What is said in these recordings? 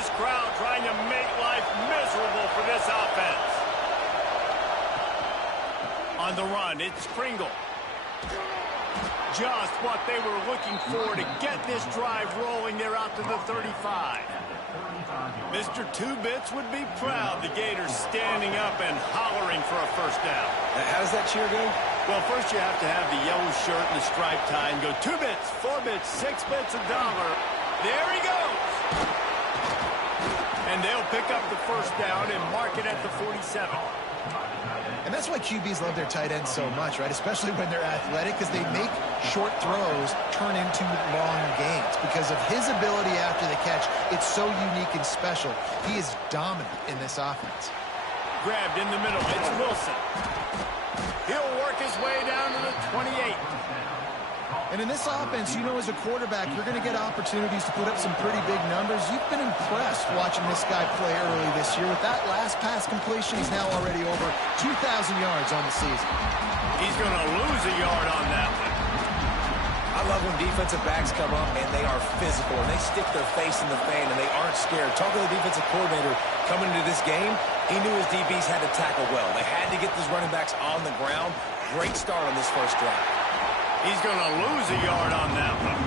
this crowd trying to make life miserable for this offense. On the run, it's Pringle. Just what they were looking for to get this drive rolling. They're out to the 35. Mr. Two-Bits would be proud. The Gators standing up and hollering for a first down. How does that cheer go? Well, first you have to have the yellow shirt and the striped tie and go 2 bits, 4 bits, 6 bits, $1. There he goes. And they'll pick up the first down and mark it at the 47. And that's why QBs love their tight ends so much, right? Especially when they're athletic, because they make short throws turn into long gains. Because of his ability after the catch, it's so unique and special. He is dominant in this offense. Grabbed in the middle, it's Wilson. He'll work his way down to the 28. And in this offense, you know, as a quarterback, you're going to get opportunities to put up some pretty big numbers. You've been impressed watching this guy play early this year. With that last pass completion, he's now already over 2,000 yards on the season. He's going to lose a yard on that one. I love when defensive backs come up and they are physical and they stick their face in the fan and they aren't scared. Talking to the defensive coordinator coming into this game, he knew his DBs had to tackle well. They had to get these running backs on the ground. Great start on this first drive. He's going to lose a yard on that one.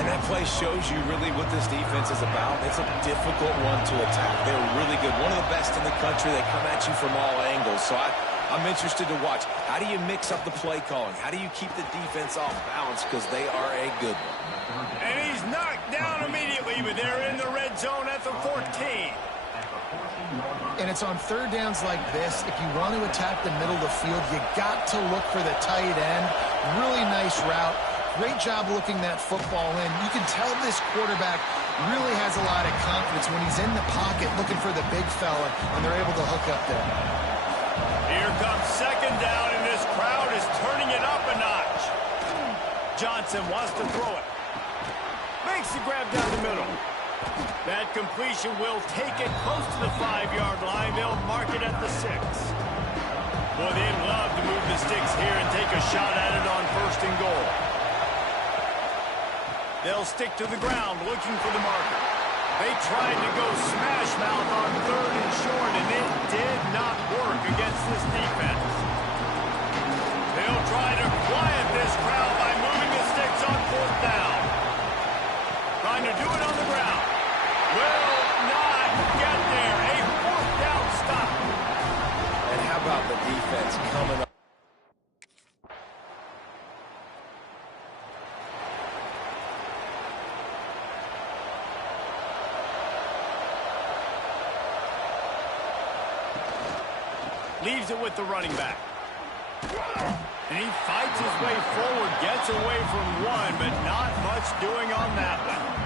And that play shows you really what this defense is about. It's a difficult one to attack. They're really good. One of the best in the country. They come at you from all angles. So I'm interested to watch. How do you mix up the play calling? How do you keep the defense off balance? Because they are a good one. And he's knocked down immediately, but they're in the red zone at the 14. And it's on third downs like this. If you want to attack the middle of the field, you got to look for the tight end. Really nice route. Great job looking that football in. You can tell this quarterback really has a lot of confidence when he's in the pocket looking for the big fella, and they're able to hook up there. Here comes second down, and this crowd is turning it up a notch. Johnson wants to throw it. Makes the grab down the middle. That completion will take it close to the 5-yard line. They'll mark it at the 6. Boy, they'd love to move the sticks here and take a shot at it on first and goal. They'll stick to the ground looking for the marker. They tried to go smash mouth on third and short, and it did not work against this defense. They'll try to quiet this crowd by moving the sticks on fourth down. Trying to do it on the ground. Will not get there. A fourth down stop. And how about the defense coming up? Leaves it with the running back. And he fights his way forward, gets away from one, but not much doing on that one.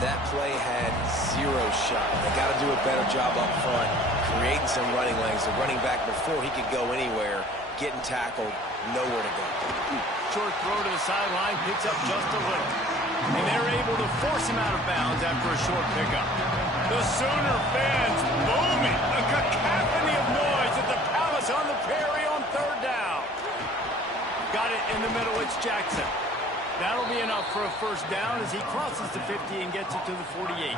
That play had 0 shot. They got to do a better job up front, creating some running lanes. The running back, before he could go anywhere, getting tackled, nowhere to go. Short throw to the sideline, picks up just a little. And they're able to force him out of bounds after a short pickup. The Sooner fans booming. A cacophony of noise at the Palace on the Prairie on third down. Got it in the middle, it's Jackson. That'll be enough for a first down as he crosses the 50 and gets it to the 48.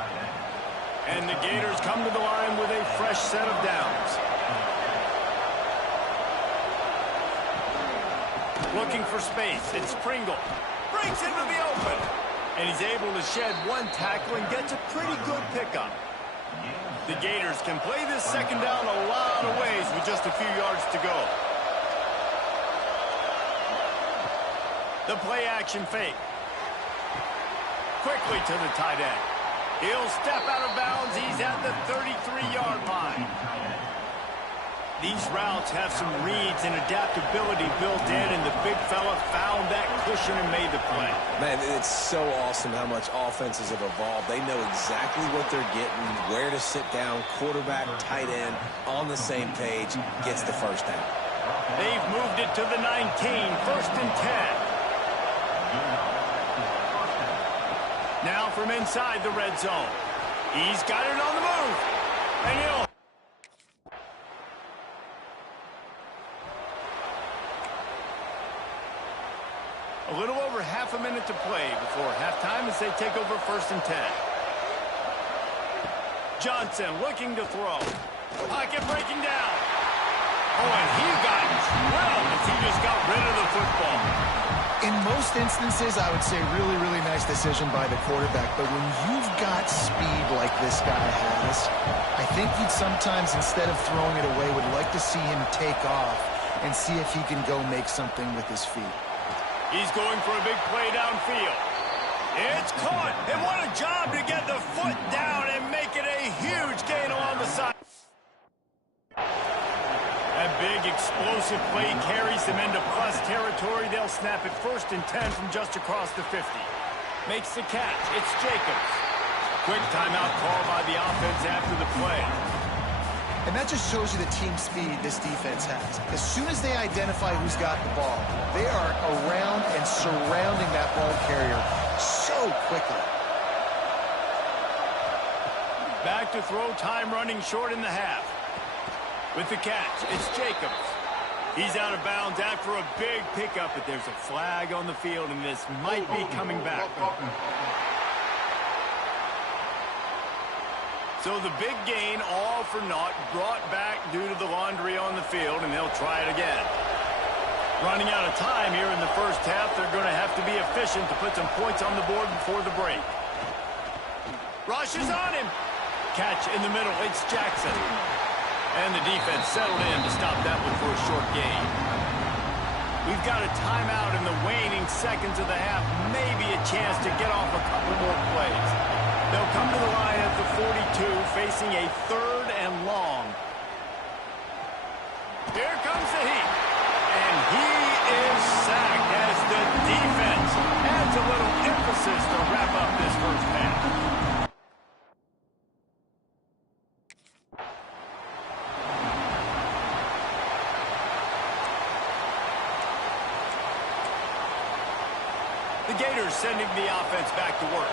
And the Gators come to the line with a fresh set of downs. Looking for space, it's Pringle. Breaks into the open. And he's able to shed one tackle and gets a pretty good pickup. The Gators can play this second down a lot of ways with just a few yards to go. The play action fake. Quickly to the tight end. He'll step out of bounds. He's at the 33-yard line. These routes have some reads and adaptability built in, and the big fella found that cushion and made the play. Man, it's so awesome how much offenses have evolved. They know exactly what they're getting, where to sit down, quarterback, tight end, on the same page, gets the first down. They've moved it to the 19, first and 10. Now from inside the red zone. He's got it on the move. And he'll... A little over half a minute to play before halftime as they take over first and 10. Johnson looking to throw. Pocket breaking down. Oh, and he got drilled as he just got rid of the football. In most instances, I would say really, really nice decision by the quarterback. But when you've got speed like this guy has, I think you'd sometimes, instead of throwing it away, would like to see him take off and see if he can go make something with his feet. He's going for a big play downfield. It's caught, and what a job to get the foot down and make it a huge gain along the side. That big explosive play carries them into plus territory. They'll snap it 1st and 10 from just across the 50. Makes the catch. It's Jacobs. Quick timeout call by the offense after the play. And that just shows you the team speed this defense has. As soon as they identify who's got the ball, they are around and surrounding that ball carrier so quickly. Back to throw, time running short in the half. With the catch, it's Jacobs. He's out of bounds after a big pickup, but there's a flag on the field, and this might be coming back. So the big gain, all for naught, brought back due to the laundry on the field, and they'll try it again. Running out of time here in the first half, they're going to have to be efficient to put some points on the board before the break. Rush is on him. Catch in the middle, it's Jackson. And the defense settled in to stop that one for a short gain. We've got a timeout in the waning seconds of the half, maybe a chance to get off a couple more plays. They'll come to the line at the 42, facing a 3rd and long. Here comes the heat. And he is sacked as the defense adds a little emphasis to wrap up this first half. The Gators sending the offense back to work.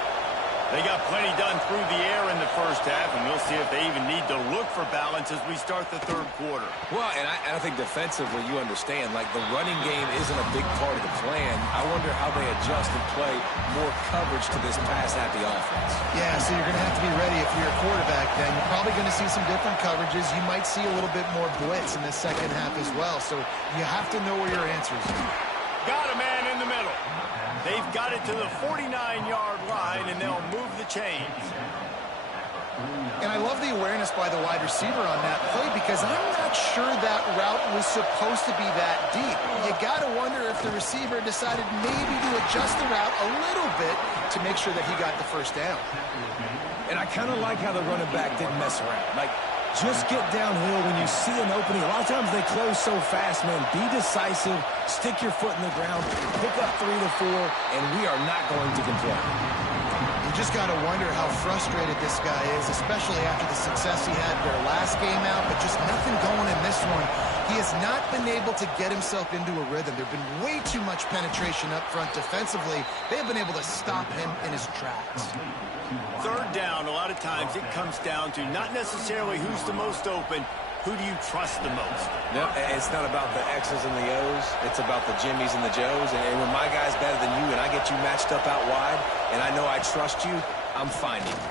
They got plenty done through the air in the first half, and we'll see if they even need to look for balance as we start the 3rd quarter. Well, and I think defensively, you understand, like the running game isn't a big part of the plan. I wonder how they adjust and play more coverage to this pass-happy offense. Yeah, so you're going to have to be ready if you're a quarterback then. You're probably going to see some different coverages. You might see a little bit more blitz in the second half as well, so you have to know where your answers are. Got a man in the middle. They've got it to the 49-yard line, and they'll move the chains. And I love the awareness by the wide receiver on that play because I'm not sure that route was supposed to be that deep. You got to wonder if the receiver decided maybe to adjust the route a little bit to make sure that he got the first down. And I kind of like how the running back didn't mess around. Like, just get downhill when you see an opening. A lot of times they close so fast, man. Be decisive, stick your foot in the ground, pick up 3 to 4, and we are not going to complain. You just got to wonder how frustrated this guy is, especially after the success he had their last game out, but just nothing going in this one. He has not been able to get himself into a rhythm. There's been way too much penetration up front defensively. They have been able to stop him in his tracks. 3rd down, a lot of times it comes down to not necessarily who's the most open, who do you trust the most? No, it's not about the X's and the O's. It's about the Jimmys and the Joes. And when my guy's better than you and I get you matched up out wide and I know I trust you, I'm finding you.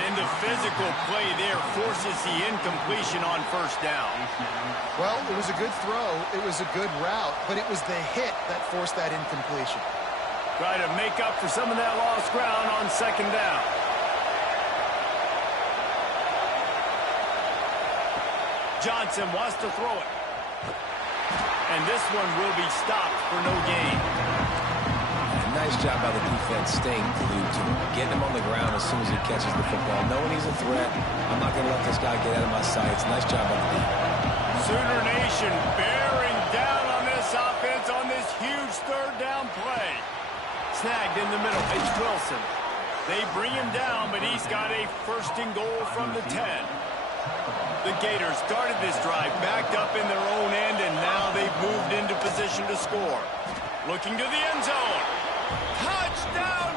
And the physical play there forces the incompletion on 1st down. Well, it was a good throw. It was a good route, but it was the hit that forced that incompletion. Try to make up for some of that lost ground on 2nd down. Johnson wants to throw it. And this one will be stopped for no gain. Nice job by the defense staying glued to him, getting him on the ground as soon as he catches the football, knowing he's a threat. I'm not going to let this guy get out of my sights. Nice job by the defense. Sooner Nation bearing down on this offense on this huge 3rd down play. Snagged in the middle, it's Wilson. They bring him down, but he's got a 1st and goal from the 10. The Gators started this drive backed up in their own end, and now they've moved into position to score. Looking to the end zone. Touchdown!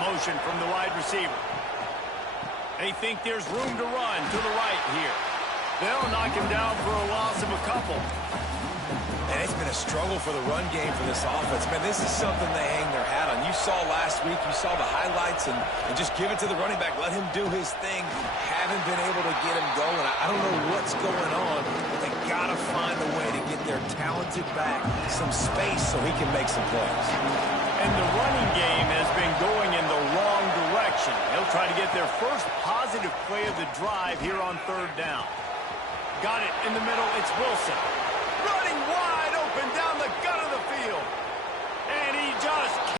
Motion from the wide receiver. They think there's room to run to the right here. They'll knock him down for a loss of a couple. And it's been a struggle for the run game for this offense. Man, this is something they hang their hat on. You saw last week, you saw the highlights, and just give it to the running back. Let him do his thing. Haven't been able to get him going. I don't know what's going on, but they got to find a way to get their talented back some space so he can make some plays. And the running game has been going in the wrong direction. They'll try to get their first positive play of the drive here on third down. Got it in the middle. It's Wilson. Running wide.